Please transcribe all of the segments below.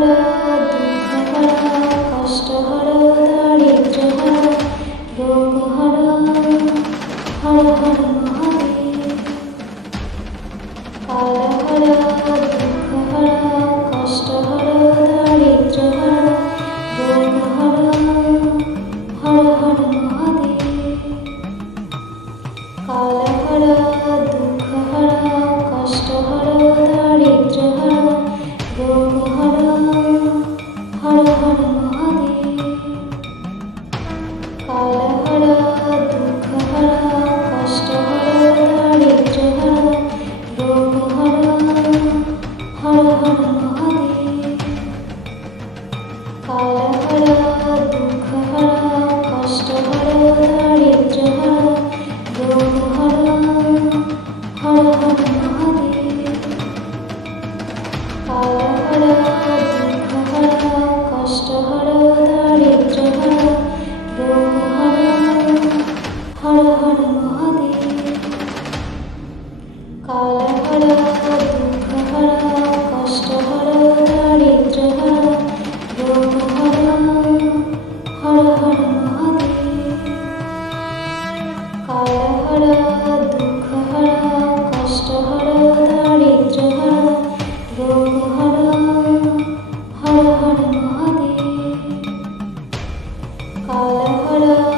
Lord. 好。Hello.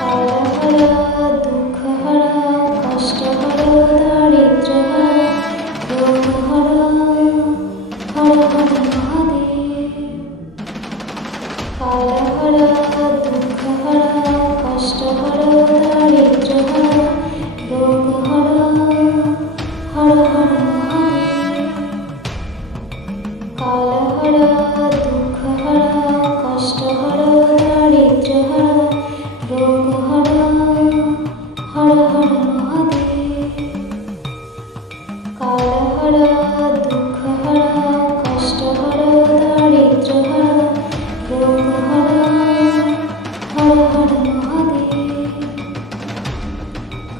हरा दुःख हरा कष्ट हरा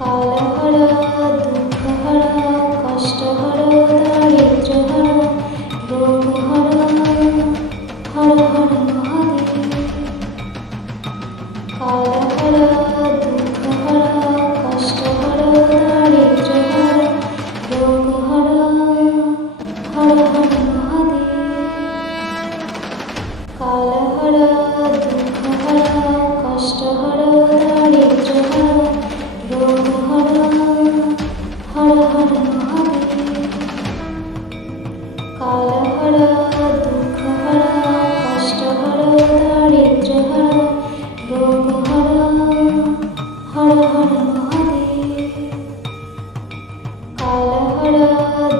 好 Hello.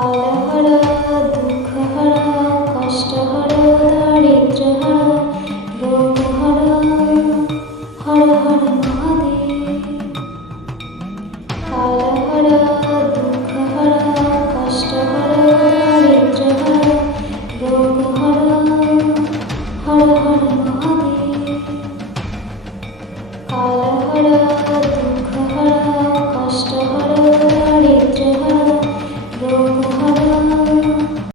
কাল হর